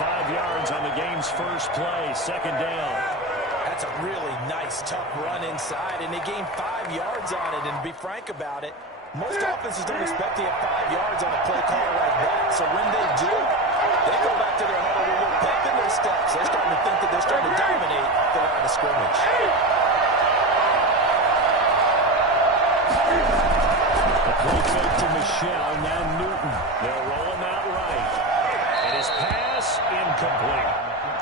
5 yards on the game's first play, second down. That's a really nice, tough run inside, and they gained 5 yards on it. And to be frank about it, most offenses don't expect to get 5 yards on a play call like that. So when they do, they go back to their huddle with a little pep in their steps. They're starting to think that they're starting to dominate the line of scrimmage. The play fake to Michelle, now Newton. They'll roll him out right. And his pass incomplete.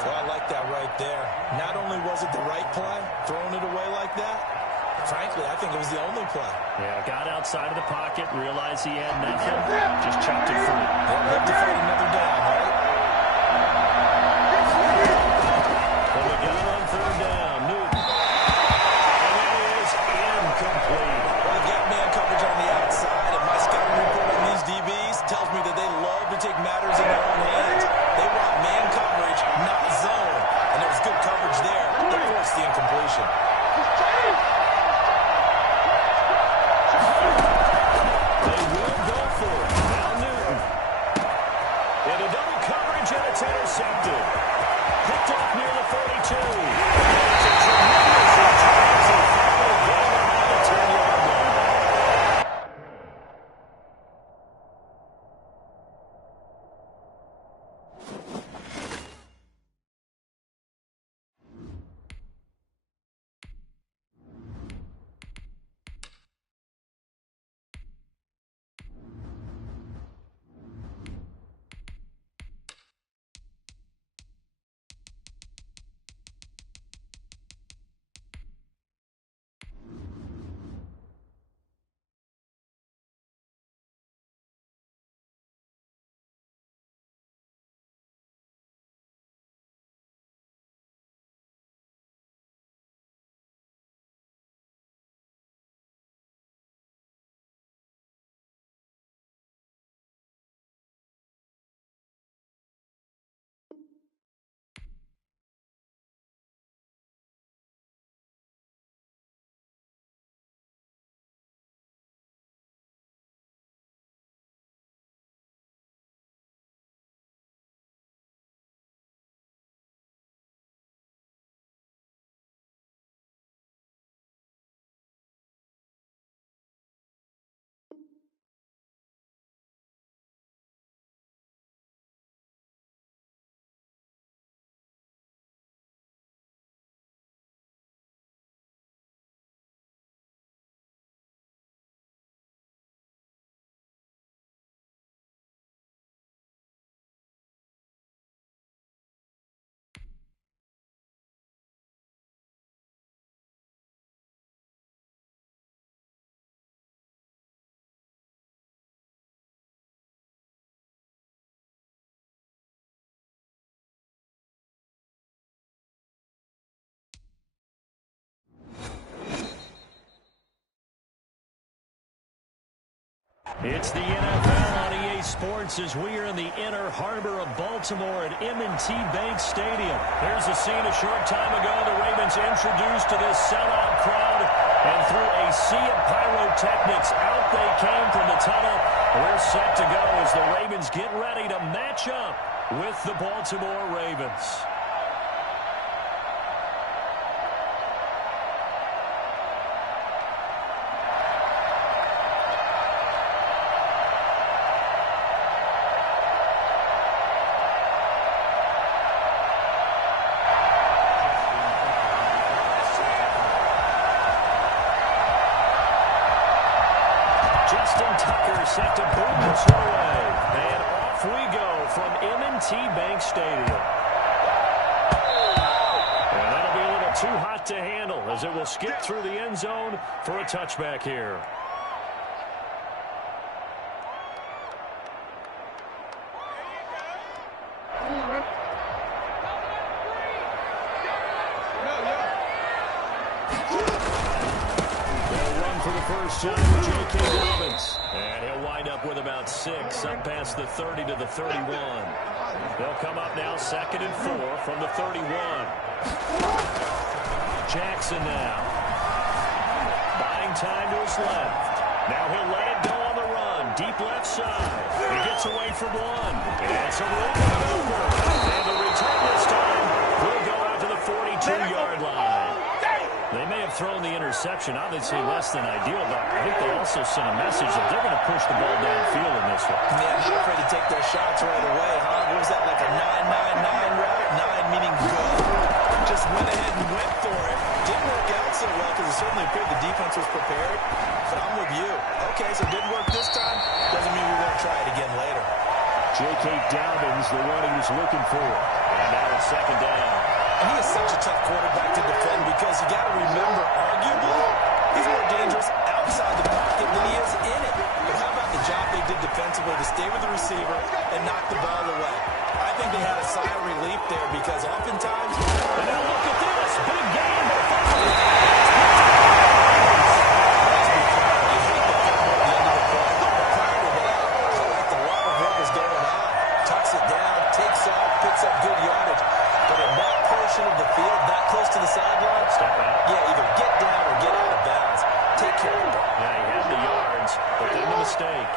Well, I like that right there. Not only was it the right play, throwing it away like that, frankly, I think it was the only play. Yeah, got outside of the pocket, realized he had nothing, just chucked it free. They'll live to fight another down, right? From the gun on third down, Newton. And it is incomplete. Well, get man coverage on the outside, and my scouting report on these DBs tells me that they love to take matters in their own hands. They want man coverage, not zone. And there was good coverage there that forced the incompletion. They will go for it. Now Newton. Into double coverage, and it's intercepted. Picked off near the 42. It's a tremendous return as he followed down on the 10-yard line. It's the NFL on EA Sports as we are in the inner harbor of Baltimore at M&T Bank Stadium. Here's a scene a short time ago. The Ravens introduced to this sellout crowd, and through a sea of pyrotechnics, out they came from the tunnel. We're set to go as the Ravens get ready to match up with the Baltimore Ravens. Set to boom this away. And off we go from M&T Bank Stadium. And that'll be a little too hot to handle as it will skip through the end zone for a touchback here. They'll run for the first time with J.K. Dobbins. And he'll wind up with about 6 up past the 30 to the 31. They'll come up now 2nd and 4 from the 31. Jackson now. Buying time to his left. Now he'll let it go on the run. Deep left side. He gets away from one. And it's a roll over. And the interception, obviously less than ideal, but I think they also sent a message that they're going to push the ball downfield in this one. Yeah, not afraid to take their shots right away, huh? What was that, like a 9-9-9 route? 9 meaning go. Just went ahead and went for it. Didn't work out so well because it certainly appeared the defense was prepared. But I'm with you. Okay, so it didn't work this time. Doesn't mean we won't try it again later. J.K. Dobbins, the one he was looking for. And now it's second down. And he is such a tough quarterback to defend because you got to remember, arguably, he's more dangerous outside the pocket than he is in it. But how about the job they did defensively to stay with the receiver and knock the ball away? I think they had a sigh of relief there because oftentimes... And now look at this. Big game. Of the field that close to the sideline, step out. Yeah, either get down or get out of bounds. Take care of the ball. Yeah, he had the yards, but then the mistake.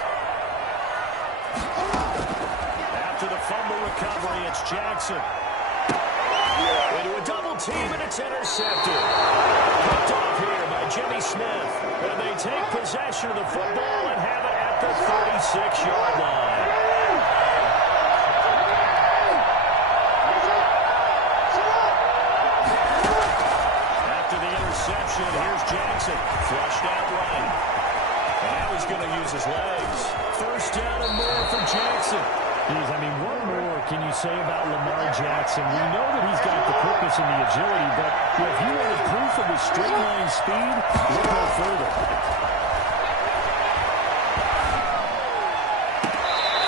After the fumble recovery, it's Jackson. Into a double team, and it's intercepted. Picked off here by Jimmy Smith. And they take possession of the football and have it at the 36-yard line. Here's Jackson, flushed out right. And now he's going to use his legs. First down and more for Jackson. I mean, what more can you say about Lamar Jackson? We know that he's got the quickness and the agility, but if you wanted proof of his straight line speed, look no further.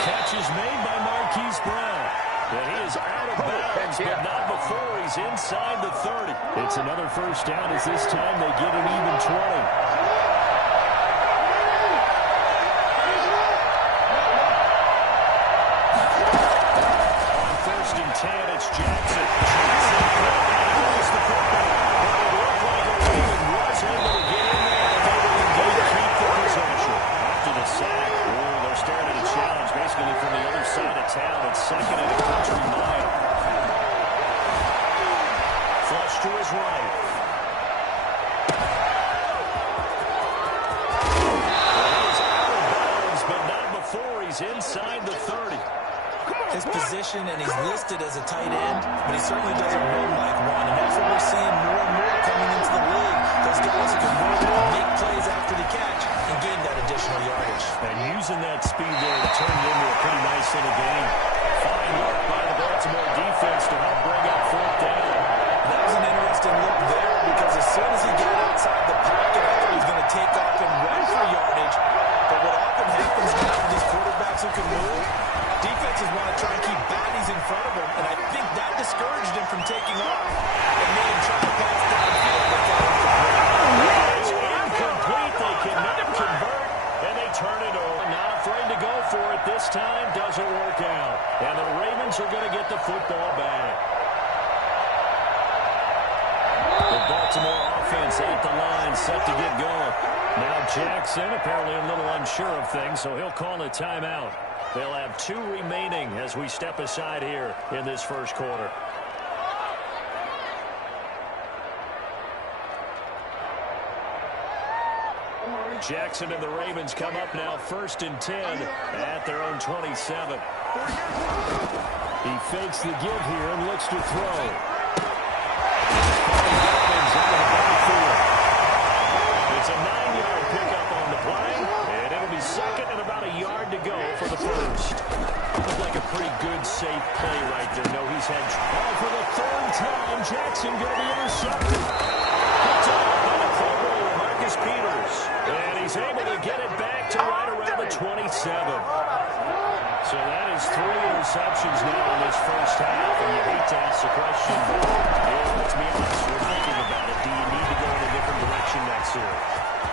Catch is made by Marquise Brown. And he is out of bounds, but not before he's inside the 30. It's another first down as this time they get an even 20. On first and 10, it's Jackson. Jackson the football. But it looked like a Raven was able to get in there and able to keep the possession. After the sack, they're staring at a challenge basically from the other side of town. It's second and a country mile. Flush to his right. He's out of bounds, but not before he's inside the 30. His position, and he's listed as a tight end, but he certainly doesn't run like one. And that's what we're seeing more and more coming into the league. Those guys who can run and make plays after the catch and gain that additional yardage. And using that speed there to turn it into a pretty nice little game. Fine work by the Baltimore defense to help bring up fourth down. That was an interesting look there because as soon as he got outside the pocket, I thought he was going to take off and run for yardage. But what often happens now with these quarterbacks who can move, defenses want to try and keep bodies in front of him, and I think that discouraged him from taking off and made him try to pass downfield. It's incomplete. They cannot convert, and they turn it over. Not afraid to go for it this time. Doesn't work out. And the Ravens are going to get the football back. The Baltimore offense at the line, set to get going. Now Jackson apparently a little unsure of things, so he'll call a timeout. They'll have 2 remaining as we step aside here in this first quarter. Jackson and the Ravens come up now first and 10 at their own 27. He fakes the give here and looks to throw. It's a 9-yard pickup on the play, and it'll be second and about a yard to go for the first. Looked like a pretty good, safe play right there. No, he's had trouble for the third time. Jackson going to be intercepted. Picked up by the fumble, Marcus Peters. And he's able to get it back to right around the 27. So that is 3 interceptions now in this first half. And you hate to ask the question, but let's be honest, we're thinking about it. Do you need to go in a different direction next year?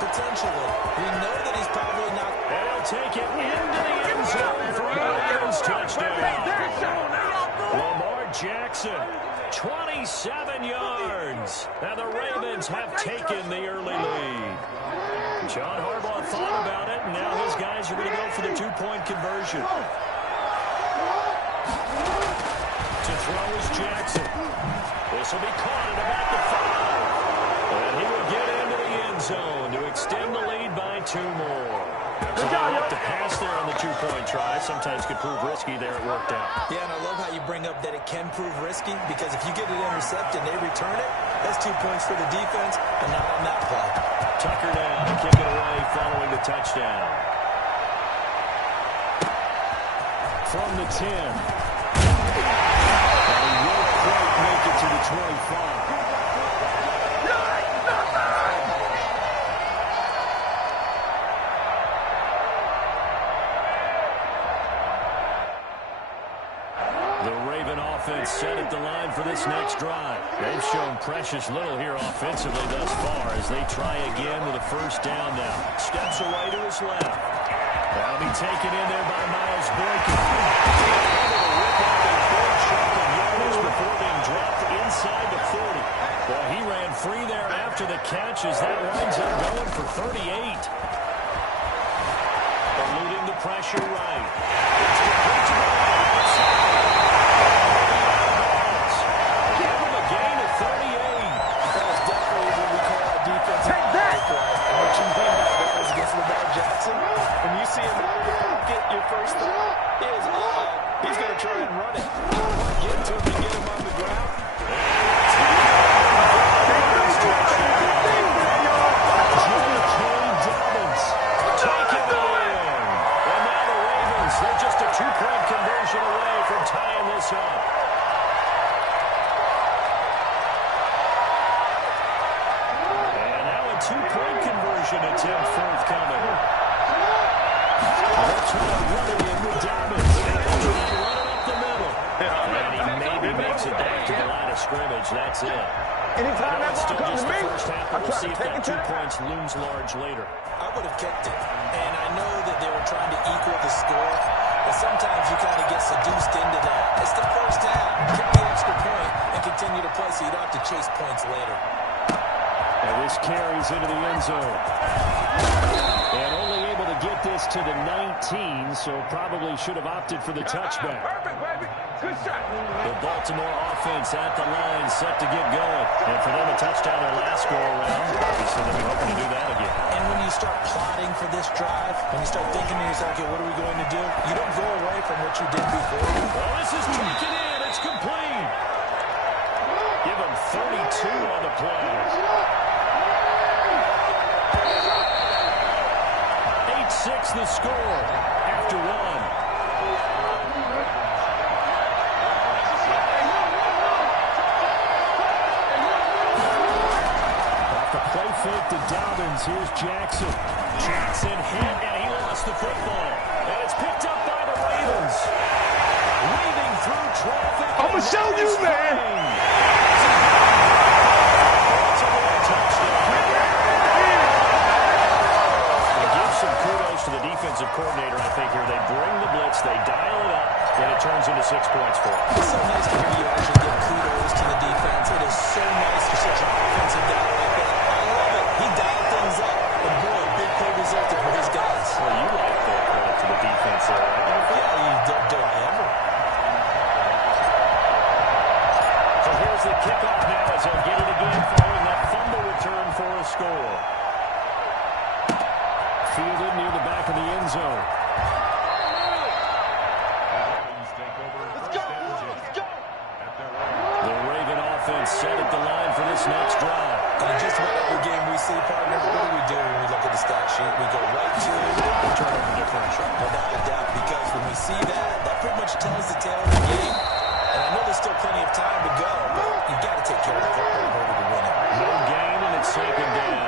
Potentially. We know that he's probably not. And he'll take it into the end zone for a Ravens touchdown. Lamar Jackson, 27 yards. And the Ravens have taken the early lead. John Harbaugh thought about it, and now his guys are going to go for the 2-point conversion. To throw is Jackson. This will be caught at about the 5. And he will get into the end zone to extend the lead by 2 more. So they look to pass there on the 2-point try. Sometimes could prove risky. There it worked out. Yeah, and I love how you bring up that it can prove risky, because if you get it intercepted and they return it, that's 2 points for the defense, and not on that play. Tucker down to kick it away following the touchdown. From the 10. And he won't quite make it to the 25. Set at the line for this next drive. They've shown precious little here offensively thus far as they try again with a first down now. Steps away to his left. That'll be taken in there by Miles Boykin. Before being dropped inside the 40. Well, he ran free there after the catch as that winds up going for 38. Eluding the pressure right. It's complete to the outside. When you see him out of the pocket, your first thought is, he's going to try and run it. Get to him and get him on the ground. And now the Ravens, they're just a 2-point conversion away from tying this up. And now a 2-point conversion attempt forthcoming. They're trying to run it in with Dobbins. They're trying to run it up the middle. And he maybe makes it back to the line of scrimmage. That's it. Anytime that ball comes to me, We'll see if that 2 points looms large later. I would have kept it. And I know that they were trying to equal the score, but sometimes you kind of get seduced into that. It's the first half. Kick the extra point and continue to play so you don't have to chase points later. And this carries into the end zone. And only able to get this to the 19, so probably should have opted for the touchback. Perfect, baby. Good shot. The Baltimore offense at the line, set to get going. And for them, a touchdown their last go-around. Obviously, they'll be hoping to do that again. And when you start plotting for this drive, when you start thinking to yourself, okay, what are we going to do? You don't go away from what you did before. Well, this is taken in. It's complete. Give them 32 on the play. 8-6 the score after 1. Off the play fake to Dobbins. Here's Jackson. Jackson hit, and he lost the football. And it's picked up by the Ravens. Weaving through traffic. I'm going to show you, man. To the defensive coordinator, I think, here. They bring the blitz, they dial it up, and it turns into 6 points for them. It's so nice to hear you actually give kudos to the defense. It is so nice for such an offensive guy like that. I love it. He dialed things up, and boy, big play resulted for his guys. Well, you like the credit to the defense there, right? Yeah, do I ever? So here's the kickoff now as they'll get it again following that fumble return for a score. Fielded near the back of the end zone. Let's go. The Raven offense set at the line for this next drive. And just about every game we see, partner, what do when we look at the stat sheet? We go right to Turnover differential. without a doubt, because when we see that, that pretty much tells the tale of the game. And I know there's still plenty of time to go, but you've got to take care of the football in order to win it. No gain, and it's 2nd down.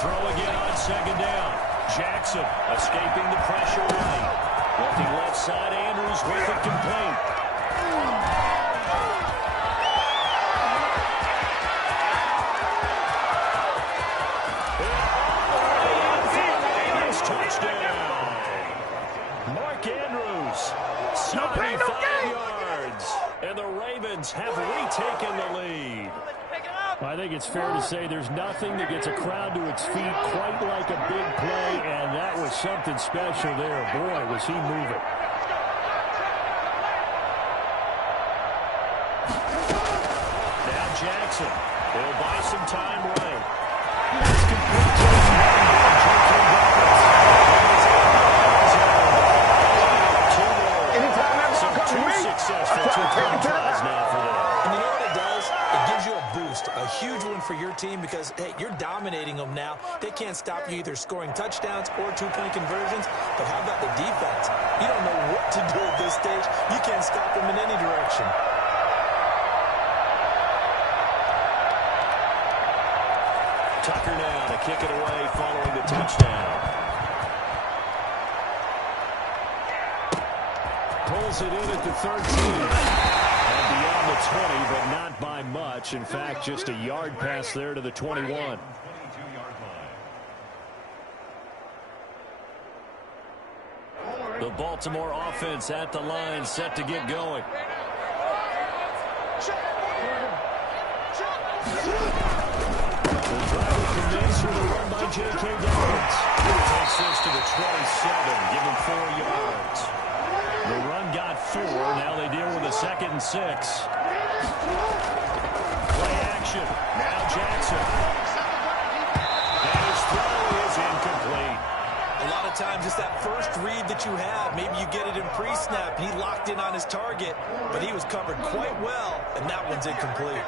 Throw again on 2nd down. Jackson escaping the pressure right. Looking left side, Andrews with it complete. Touchdown. Mark Andrews, 75 yards. And the Ravens have retaken the lead. I think it's fair to say there's nothing that gets a crowd to its feet quite like a big play, and that was something special there. Boy, was he moving. Now Jackson. He'll buy some time right. That's complete to his two successful two-point tries now for them. And you know what it does? It gives you a boost, a huge one for your team because, hey, you're dominating them now. They can't stop you either scoring touchdowns or two-point conversions. But how about the defense? You don't know what to do at this stage. You can't stop them in any direction. Tucker now to kick it away following the touchdown. Pulls it in at the 13. And beyond the 20, but not by much. In fact, just a yard pass there to the 21. The Baltimore offense at the line, set to get going. The driver commits with a run by J.K. Dobbins. Takes this to the 27, give him 4 yards. The run got 4. Now they deal with a 2nd and 6. Play action. Now Jackson. And his throw is incomplete. A lot of times it's that first read that you have. Maybe you get it in pre-snap. He locked in on his target, but he was covered quite well, and that one's incomplete.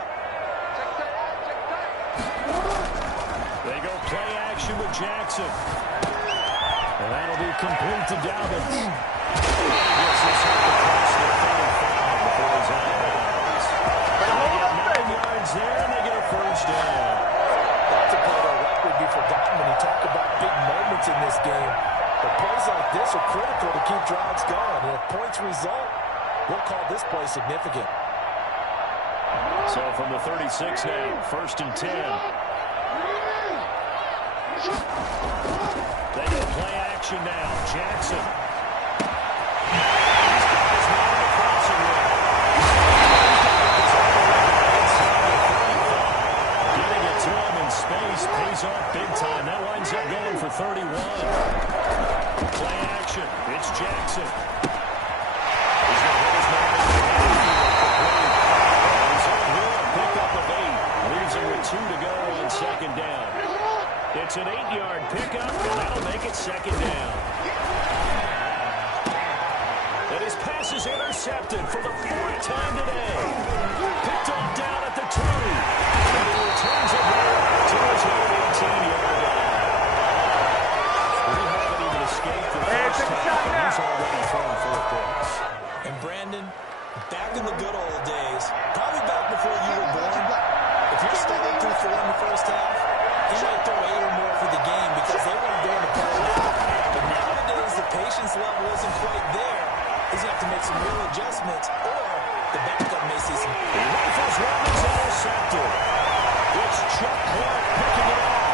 They go play action with Jackson. And that'll be complete to Dobbins. He gets this up across the 35 before he's out of bounds. They get 9 yards there, and they get a first down. That's a play that would be forgotten when you talk about big moments in this game. But plays like this are critical to keep drives going. And if points result, we'll call this play significant. So from the 36 now, 1st and 10. They go play action now. Jackson. He's got his man in the crossing route. Getting it to him in space pays off big time. That winds up going for 31. Play action. It's Jackson. He's going to hit his man in the backfield. He's on here, a pickup of 8. Leaves him with 2 to go on 2nd down. It's an 8-yard pickup, and that'll make it 2nd down. And his pass is intercepted for the 4th time today. Picked off down at the 2. And he returns it to his own 18-yard line. We haven't even escaped the first time. He's already thrown 4 picks. And Brandon, back in the good old days, probably back before you were born, if you're starting through 4 in the first half, he might throw 8 or more for the game because they weren't going to play now. But nowadays, the patience level isn't quite there. He's going to have to make some real adjustments, or the backup may see some. He rifles one is intercepted. It's Chuck Clark picking it up.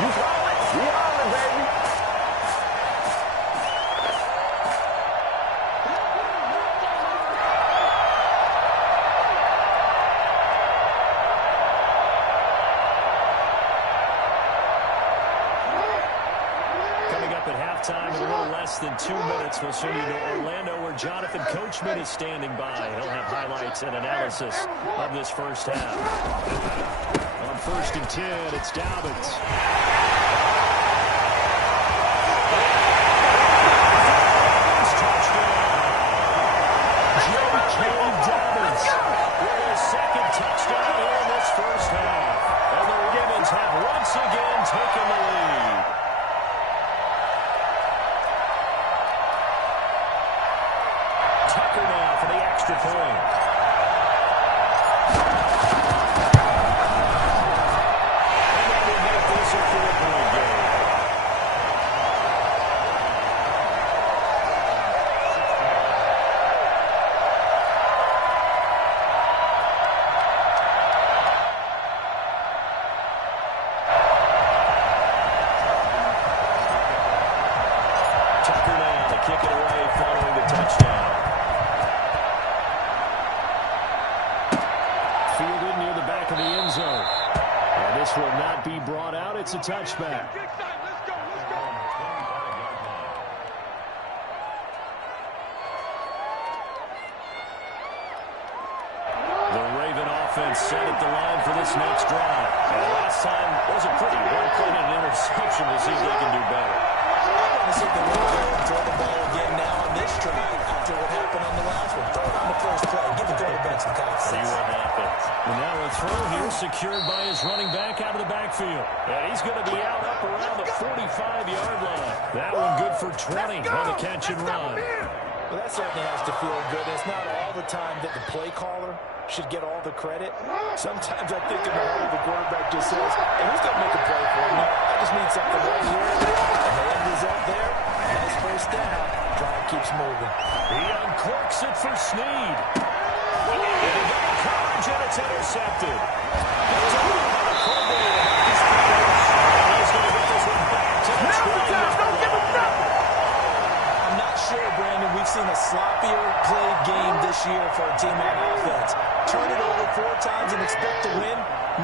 You call it? We on it, baby. Time in a little less than 2 minutes. We'll send you to Orlando where Jonathan Coachman is standing by. He'll have highlights and analysis of this first half. On 1st and 10, it's Dobbins. J.K. Dobbins with his 2nd touchdown here in this first half. And the Ravens have once again taken the lead. Tucker now for the extra point. And that will make this a 4-point game. Tucker now to kick it away following the this will not be brought out. It's a touchback. The Raven offense set at the line for this next drive. And last time was a pretty one-pointed interception. We'll see if they can do better. I want to see if they want to go and throw the ball again now on this drive after what happened on the last one. Throw it on the first play. Give the quarterback some confidence. See what happens. And now a throw here secured by his running back out of the backfield. And he's going to be out up around the 45-yard line. That one good for 20 on the catch and run. Well, that certainly has to feel good. It's not all the time that the play caller should get all the credit. Sometimes I think in the heart of the quarterback just says, hey, who's going to make a play for me? I just need something right here. And the end result there, nice first down. Drive keeps moving. He uncorks it for Snead. And he got coverage, and it's intercepted. He's going to get this one back to the 20. I'm not sure, Brandon, we've seen a sloppier played game this year for a team on offense. Turn it over 4 times and expect to win?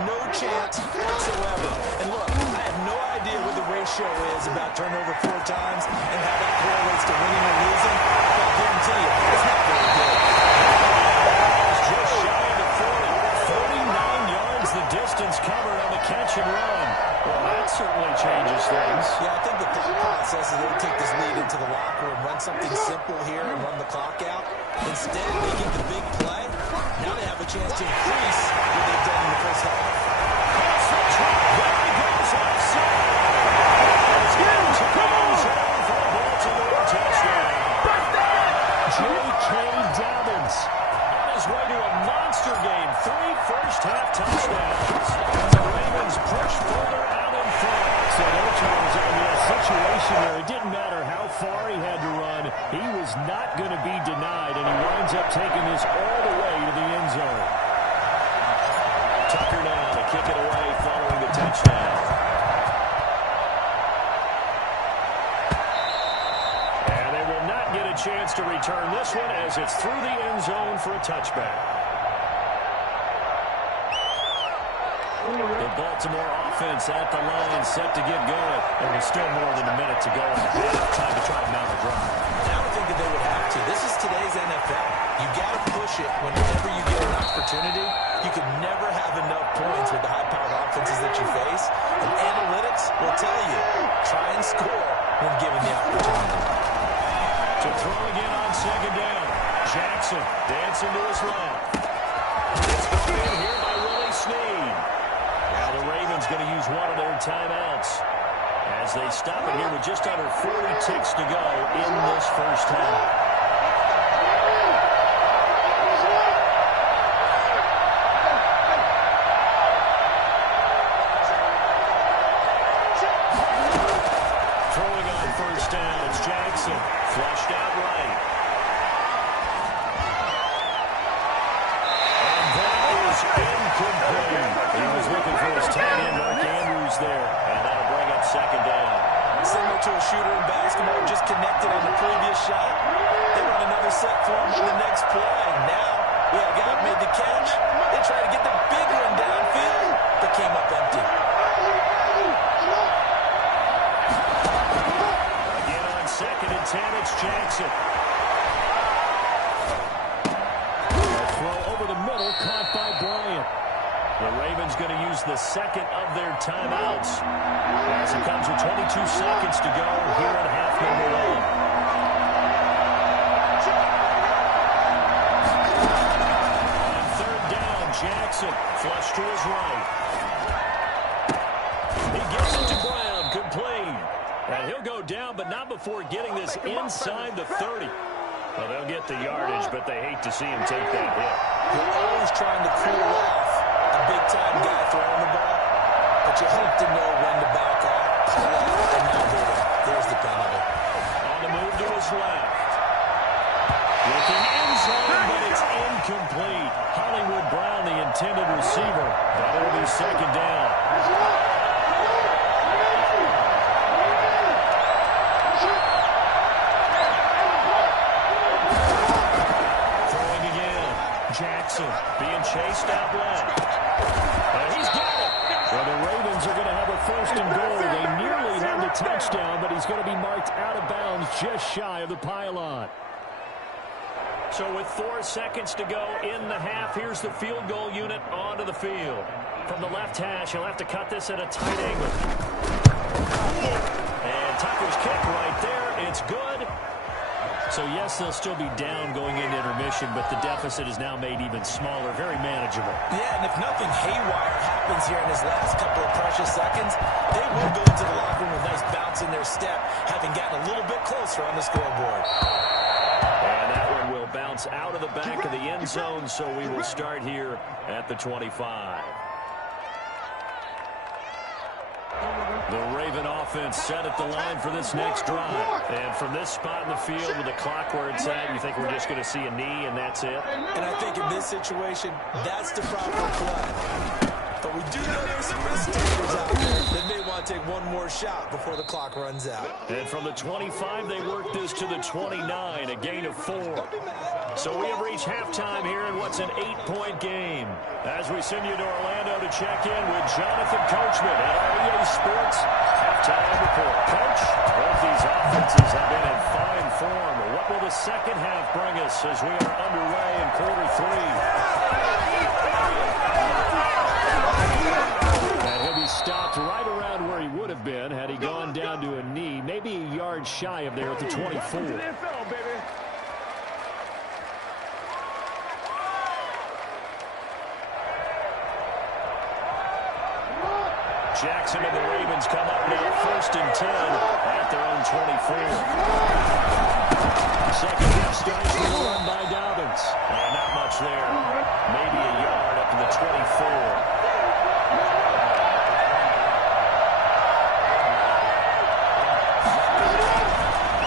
No chance whatsoever. And look, I have no idea what the ratio is about turnover 4 times and how that correlates to winning or losing. But I guarantee you, it's not very good. It's just shy of the 40. 49 yards the distance covered on the catch and run. Well, that certainly changes things. Yeah, I think the thought process is they'll take this lead into the locker room, run something simple here and run the clock out. Instead, making the big play, now they have a chance to increase what they've done in the first half. That's the trap. There he goes outside. It's going to close out for a Baltimore touchdown. J.K. Dobbins on his way to a monster game. 3 first-half touchdowns. The Ravens push further out in front. So no Charles, in a situation where it didn't matter how far he had to run, he was not going to be denied, and he winds up taking this all the way to the end zone. Tucker now to kick it away following the touchdown. And they will not get a chance to return this one as it's through the end zone for a touchback. The Baltimore offense at the line, set to get going. And there's still more than a minute to go in the half. Time to try to mount a drive. I don't think that they would have to. This is today's NFL. You got to push it whenever you get an opportunity. You can never have enough points with the high-powered offenses that you face. And analytics will tell you, try and score when given the opportunity. To throw again on second down. Jackson dancing to his left. It's thrown in here by Willie Snead. Now the Ravens going to use one of their timeouts as they stop it here with just under 40 ticks to go in this first half. Throwing on first down, it's Jackson. Flushed out right. And that is incomplete. He was looking for his tight end, Mark Andrews there. And that'll bring up second down. Similar to a shooter in basketball, just connected on the previous shot. They run another set for him on the next play. Now, we have a guy who made the catch. They try to get the big one downfield, but came up empty. Again on second and 10, it's Jackson. A throw over the middle, caught by Bryant. The Ravens going to use the second of their timeouts as it comes with 22 seconds to go here in half number 1. On third down, Jackson flush to his right. He gives it to Brown, complete. And he'll go down, but not before getting this inside the 30. Well, they'll get the yardage, but they hate to see him take that hit. You're always trying to cool off a big-time guy throwing the ball, but you hope to know when to back off, pull off, and not hit him. There's the penalty. On the move to his left. Looking end zone, but it's incomplete. Hollywood Brown, the intended receiver. That will be second down. Throwing again. Jackson being chased out left. And he's got it. Well, the Ravens are going to have a first and goal. They nearly had the touchdown, but he's going to be marked out of bounds just shy of the pylon. So with 4 seconds to go in the half, here's the field goal unit onto the field. From the left hash, he'll have to cut this at a tight angle. And Tucker's kick right there. It's good. So, yes, they'll still be down going into intermission, but the deficit is now made even smaller, very manageable. Yeah, and if nothing haywire happens here in his last couple of precious seconds, they will go into the locker room with a nice bounce in their step, having gotten a little bit closer on the scoreboard. And that one will bounce out of the back of the end zone, so we will start here at the 25. The Raven offense set at the line for this next drive. And from this spot in the field with the clock where it's at, you think we're just going to see a knee and that's it? And I think in this situation, that's the proper play. But we do know there's some risk takers out there that may want to take one more shot before the clock runs out. And from the 25, they work this to the 29, a gain of 4. So we have reached halftime here in what's an 8-point game. As we send you to Orlando to check in with Jonathan Coachman at our EA Sports Halftime Report. Coach, both these offenses have been in fine form. What will the second half bring us as we are underway in quarter 3? And he'll be stopped right around where he would have been had he gone down to a knee, maybe a yard shy of there at the 24. Jackson and the Ravens come up now, 1st and 10 at their own 24. Second half starts with a run by Dobbins. And not much there. Maybe a yard up to the 24.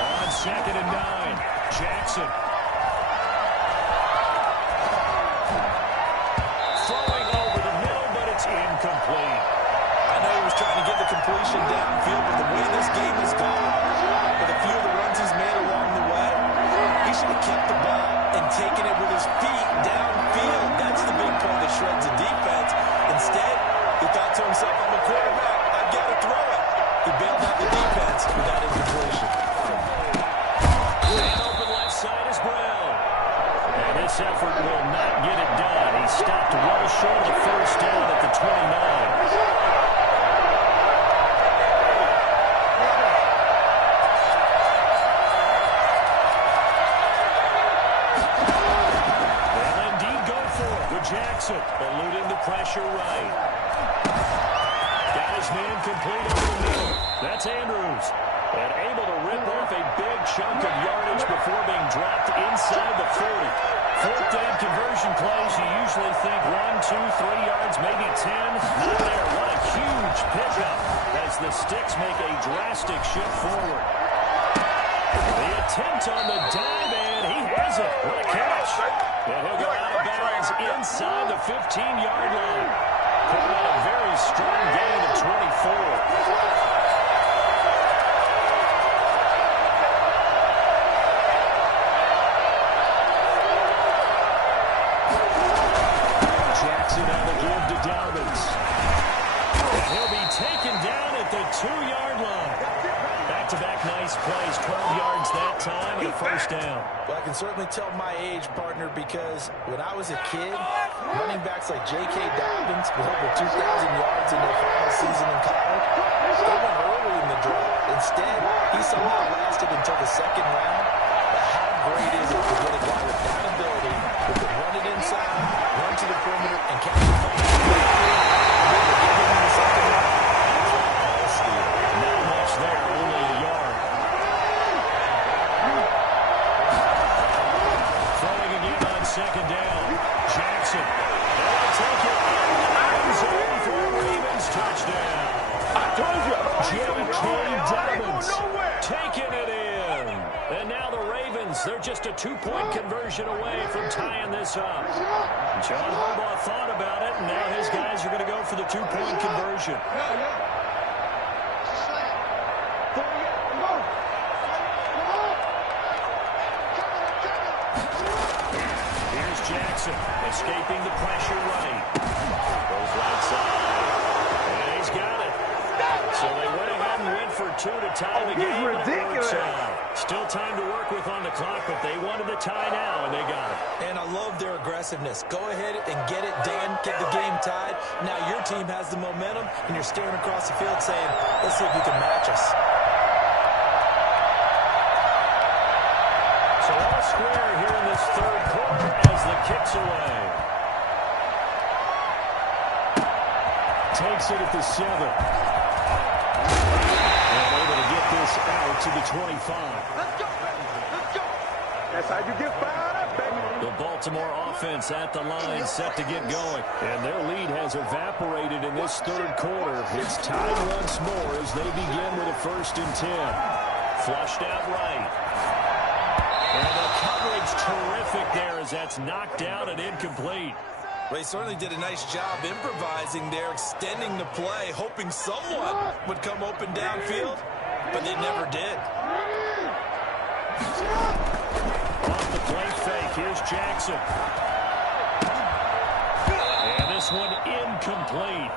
On 2nd and 9, Jackson. Throwing over the middle, but it's incomplete. I know he was trying to get the completion downfield, but the way this game has gone, with a few of the runs he's made along the way, he should have kept the ball and taken it with his feet downfield. That's the big play that shreds the defense. Instead, he thought to himself, I'm a quarterback, I've got to throw it. He bailed out the defense with that incompletion. And open left side is Brown. And this effort will not get it done. He stopped well short of the first down at the 29. Jackson eluding the pressure right. Got his man complete over the middle. That's Andrews. And able to rip off a big chunk of yardage before being dropped inside the 40. 4th down conversion plays, you usually think 1, 2, 3 yards, maybe 10. Not there. What a huge pickup as the sticks make a drastic shift forward. The attempt on the dive, and he has it. What a catch. And he'll go out of bounds inside the 15-yard line. Putting on a very strong gain of 24. Jackson on the give to Dobbins. And he'll be taken down at the 2-yard line. Back-to-back nice plays, 12 yards that time and a first down. Well, I can certainly tell my age, partner, because when I was a kid, running backs like J.K. Dobbins with over 2,000 yards in their final season in college, they went early in the draft. Instead, he somehow lasted until the 2nd round. But how great is it to get a guy with that ability who can run it inside, run to the perimeter, and catch the ball? Not much there, only a yard. Throwing again on 2nd down. Jackson. They'll take it in the end zone for a Ravens touchdown. I told you. J.K. Dobbins taking it in. And now the Ravens, they're just a 2-point conversion away from tying this up. John Harbaugh thought about it, and now his guys are going to go for the 2-point conversion. Here's Jackson escaping the pressure right. Goes right side. he's got it. So they went ahead and went for two to tie the game. Ridiculous. Still time to work with on the clock, but they wanted the tie now, and they got it. And I love their aggressiveness. Go ahead and get it done, get the game tied. Now your team has the momentum, and you're staring across the field saying, let's see if you can match us. So all square here in this third quarter as the kick's away. Takes it at the 7. And able to get this out to the 25. Let's go. That's how you get fired up, baby. The Baltimore offense at the line set to get going. And their lead has evaporated in this third quarter. It's tied once more as they begin with a 1st and 10. Flushed out right. And the coverage terrific there as that's knocked down and incomplete. Well, he certainly did a nice job improvising there, extending the play, hoping someone would come open downfield, but they never did. Off the play fake, here's Jackson. And this one incomplete.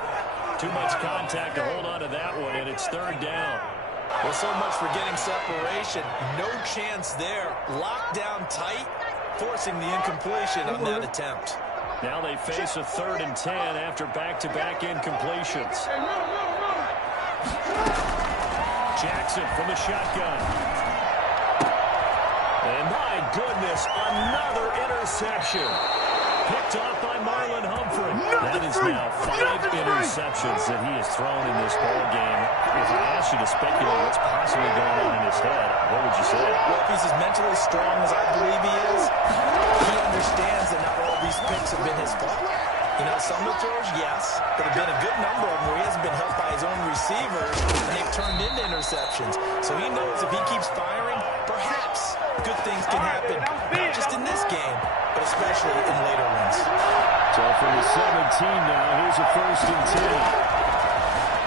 Too much contact to hold on to that one, and it's 3rd down. Well, so much for getting separation. No chance there. Locked down tight, forcing the incompletion on that attempt. Now they face a 3rd and 10 after back-to-back incompletions. Jackson from the shotgun. And my goodness, another interception. Picked off by Marlon Humphrey. That is now 5 interceptions that he has thrown in this ball game. If I asked you to speculate what's possibly going on in his head, what would you say? Well, if he's as mentally strong as I believe he is, he understands that not all these picks have been his fault. You know, some of the throws, yes, but there have been a good number of them where he hasn't been helped by his own receivers, and they've turned into interceptions. So he knows if he keeps firing, perhaps good things can happen, not just in this game, but especially in later ones. So from the 17 now, here's a 1st and 10.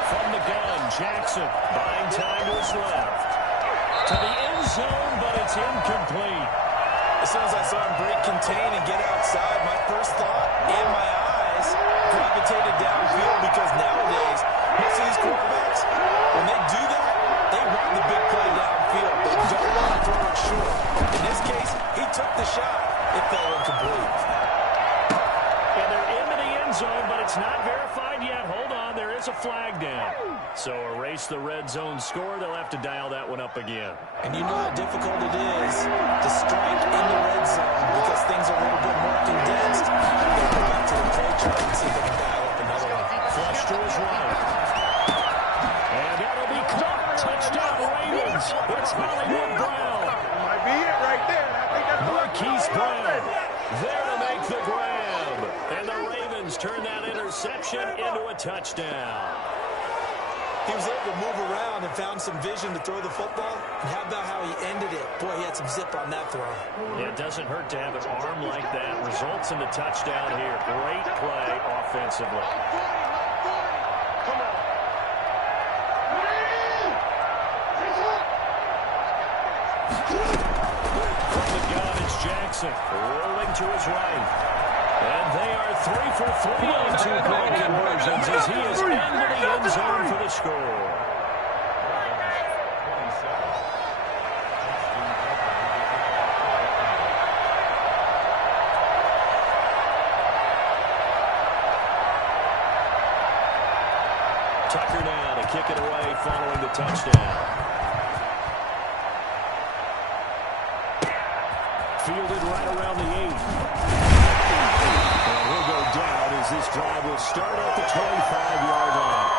From the gun, Jackson buying time to his left. To the end zone, but it's incomplete. As soon as I saw him break contain and get outside, my first thought and my eyes gravitated downfield because nowadays, most of these quarterbacks, when they do that, they want the big play downfield. They don't want to throw it short. In this case, he took the shot. It fell incomplete. And they're into the end zone, but it's not verified yet. Hold on, there is a flag down. So erase the red zone score. They'll have to dial that one up again. And you know how difficult it is to strike in the red zone because things are a little bit more condensed. They'll go back to the play chart and see if they can dial up another one. Flush to his right. And that'll be caught. Touchdown, Ravens. It's Hollywood Brown. Might be it right there. I think that's Marquise Brown there to make the grab. And the Ravens turn that interception into a touchdown. He was able to move around and found some vision to throw the football. And how about how he ended it? Boy, he had some zip on that throw. Yeah, it doesn't hurt to have an arm like that. Results in the touchdown here. Great play offensively. Come on. From the gun, it's Jackson rolling to his right. And they are 3 for 3 on 2-point conversions as he is into the end zone for the score. Tucker now to kick it away following the touchdown. Fielded right around the 8. And he'll go down as this drive will start at the 25-yard line.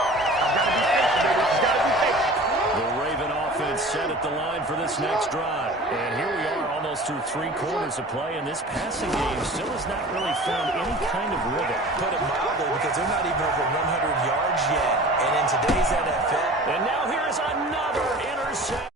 The Raven offense set at the line for this next drive. And here we are almost through 3 quarters of play, and this passing game still has not really found any kind of rhythm. Put it mildly, because they're not even over 100 yards yet. And in today's NFL. And now here's another interception.